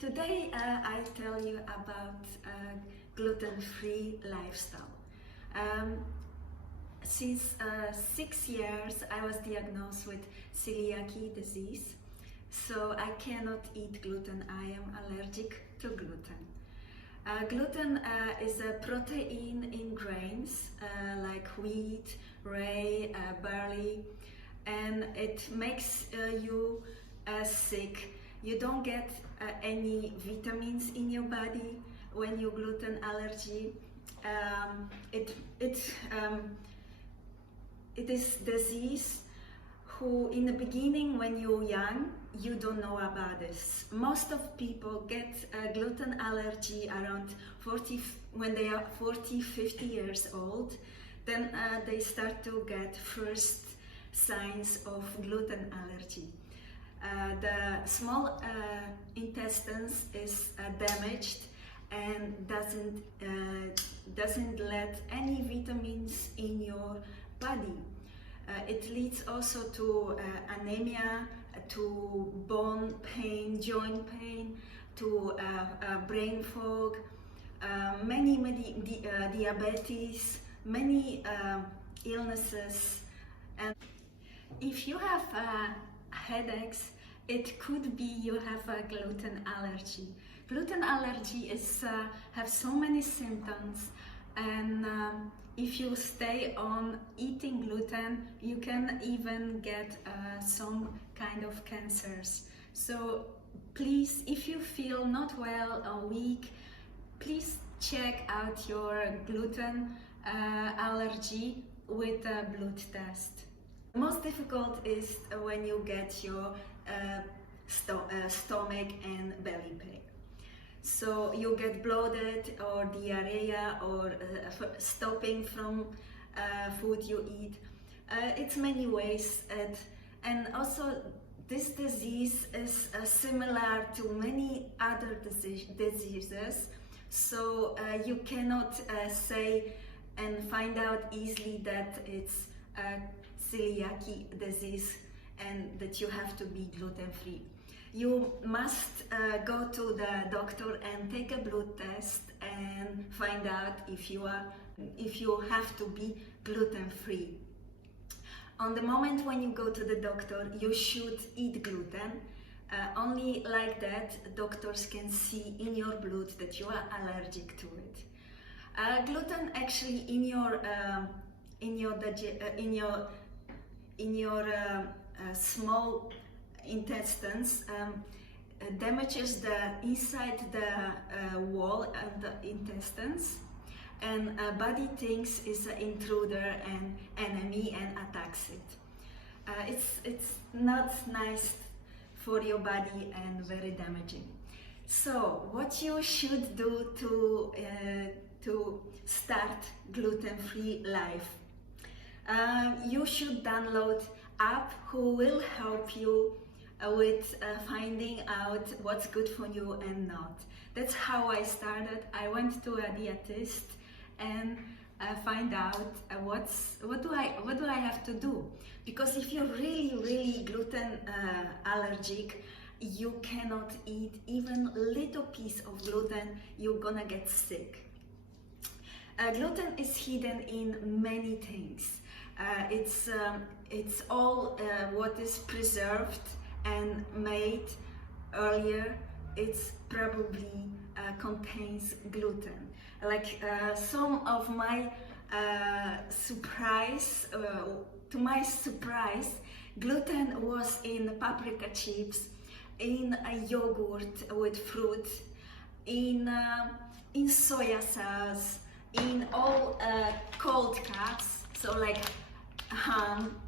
Today I tell you about gluten-free lifestyle. Since 6 years I was diagnosed with celiac disease, so I cannot eat gluten. I am allergic to gluten. Gluten is a protein in grains like wheat, rye, barley, and it makes you sick. You don't get any vitamins in your body when you gluten allergy. It is disease who in the beginning when you're young you don't know about this. Most of people get gluten allergy around 40 when they are 40-50 years old. Then they start to get first signs of gluten allergy. The small intestines is damaged and doesn't let any vitamins in your body. It leads also to anemia, to bone pain, joint pain, to brain fog, many diabetes, many illnesses. And if you have headaches, it could be you have a gluten allergy. Gluten allergy is have so many symptoms, and if you stay on eating gluten, you can even get some kind of cancers. So please, if you feel not well or weak, please check out your gluten allergy with a blood test. Most difficult is when you get your stomach and belly pain. So you get bloated or diarrhea or stopping from food you eat. It's many ways, and also this disease is similar to many other diseases. So you cannot say and find out easily that it's celiac disease and that you have to be gluten-free. You must go to the doctor and take a blood test and find out if you have to be gluten-free. On the moment when you go to the doctor, you should eat gluten. Only like that doctors can see in your blood that you are allergic to it. Gluten actually in your small intestines damages the inside the wall of the intestines, and body thinks it's an intruder and enemy and attacks it. It's not nice for your body and very damaging. So what you should do to start gluten-free life? You should download app who will help you with finding out what's good for you and not. That's how I started. I went to a dietist and find out what do I have to do, because if you're really gluten allergic, you cannot eat even little piece of gluten. You're gonna get sick. Gluten is hidden in many things. It's all what is preserved and made earlier. It's probably contains gluten. Like some of my to my surprise, gluten was in paprika chips, in a yogurt with fruit, in soya sauce, in all cold cuts, so like ham,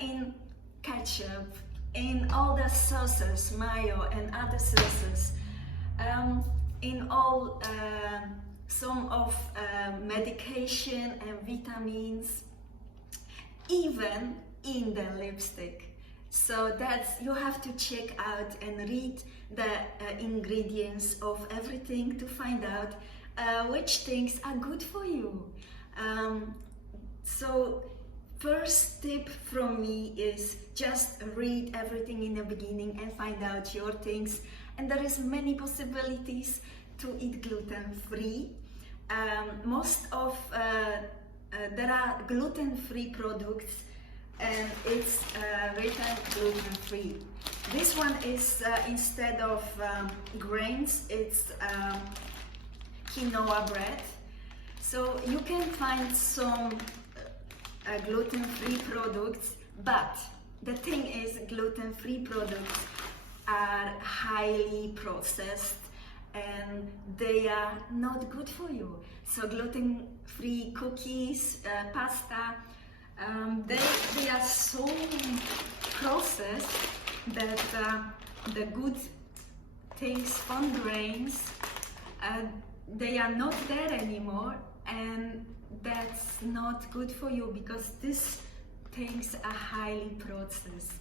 in ketchup, in all the sauces, mayo and other sauces, in all some of medication and vitamins, even in the lipstick. So that's, you have to check out and read the ingredients of everything to find out which things are good for you. So first tip from me is just read everything in the beginning and find out your things and there is many possibilities to eat gluten-free. There are gluten-free products, and it's written gluten-free. This one is instead of grains, it's quinoa bread. So you can find some gluten-free products, but the thing is, gluten-free products are highly processed and they are not good for you. So gluten-free cookies, pasta, they are so processed that the good things from grains, they are not there anymore, and that's not good for you because these things are highly processed.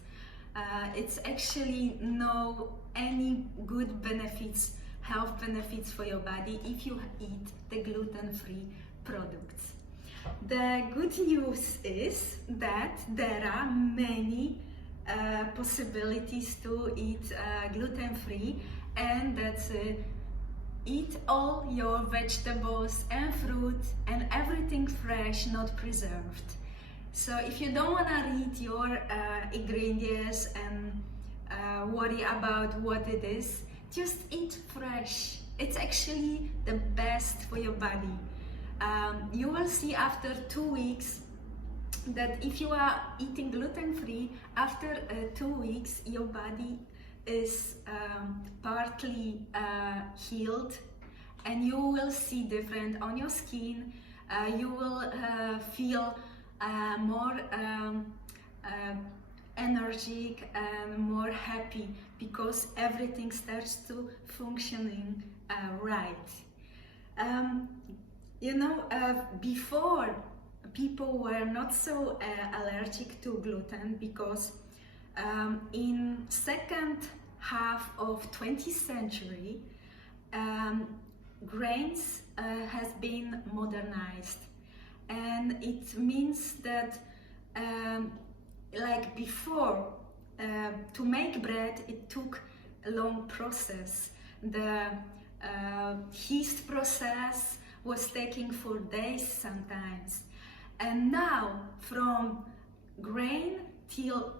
It's actually no any good benefits, health benefits for your body if you eat the gluten-free products. The good news is that there are many possibilities to eat gluten-free, and that's eat all your vegetables and fruit and everything fresh, not preserved. So if you don't want to read your ingredients and worry about what it is, just eat fresh. It's actually the best for your body. You will see after 2 weeks that if you are eating gluten-free, after 2 weeks your body is partly healed, and you will see different on your skin. You will feel more energetic and more happy because everything starts to functioning right. Before, people were not so allergic to gluten because in second half of 20th century, grains has been modernized, and it means that like before, to make bread it took a long process. The yeast process was taking for days sometimes, and now from grain till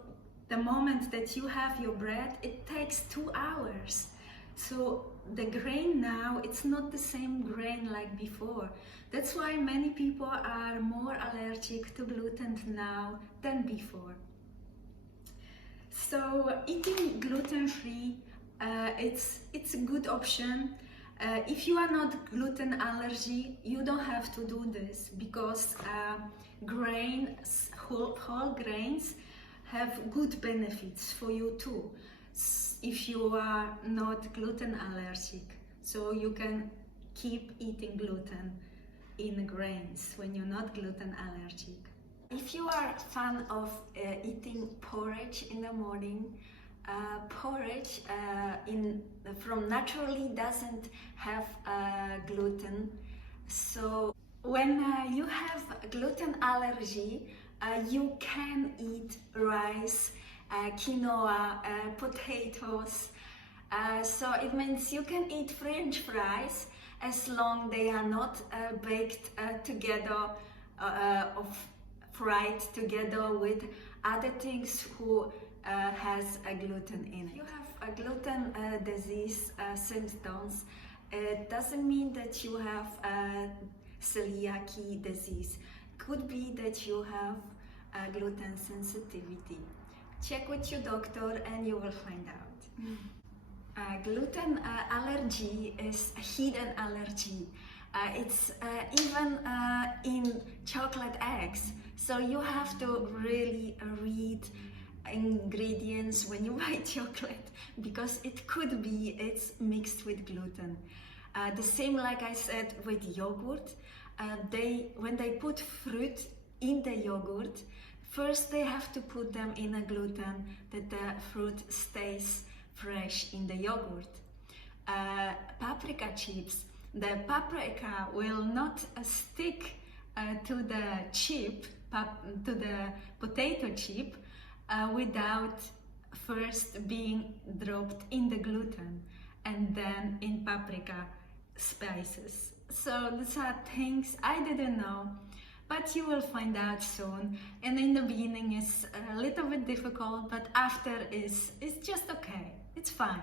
the moment that you have your bread, it takes 2 hours. So the grain now, it's not the same grain like before. That's why many people are more allergic to gluten now than before. So eating gluten-free, it's a good option. If you are not gluten allergy, you don't have to do this because whole grains have good benefits for you too if you are not gluten allergic. So you can keep eating gluten in grains when you're not gluten allergic. If you are a fan of eating porridge in the morning, porridge from naturally doesn't have gluten. So when you have gluten allergy, you can eat rice, quinoa, potatoes. So it means you can eat French fries as long they are not baked together or fried together with other things who has a gluten in it. If you have a gluten disease symptoms, it doesn't mean that you have celiac disease. Could be that you have gluten sensitivity. Check with your doctor and you will find out. Gluten allergy is a hidden allergy. It's even in chocolate eggs. So you have to really read ingredients when you buy chocolate, because it could be it's mixed with gluten. The same like I said with yogurt. When they put fruit in the yogurt, first they have to put them in a gluten that the fruit stays fresh in the yogurt. Paprika chips, the paprika will not stick to the chip, to the potato chip, without first being dropped in the gluten. and then in paprika spices. So these are things I didn't know, but you will find out soon. And in the beginning it's a little bit difficult, but after it's just okay. It's fine.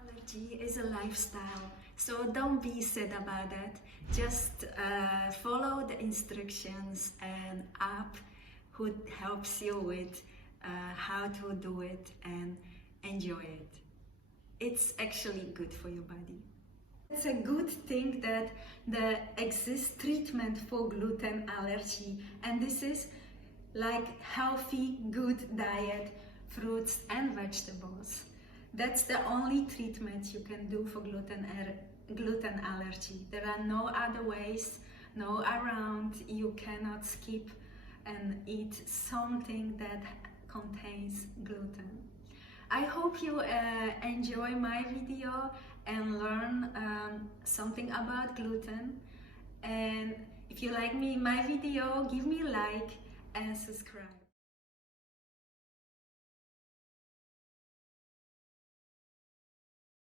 Allergy is a lifestyle, so don't be sad about that. Just follow the instructions and app who helps you with how to do it and enjoy it. It's actually good for your body. It's a good thing that there exists treatment for gluten allergy, and this is like healthy, good diet, fruits and vegetables. That's the only treatment you can do for gluten allergy. There are no other ways, no around. You cannot skip and eat something that contains gluten. I hope you enjoy my video and learn something about gluten. And if you like my video, give me a like and subscribe.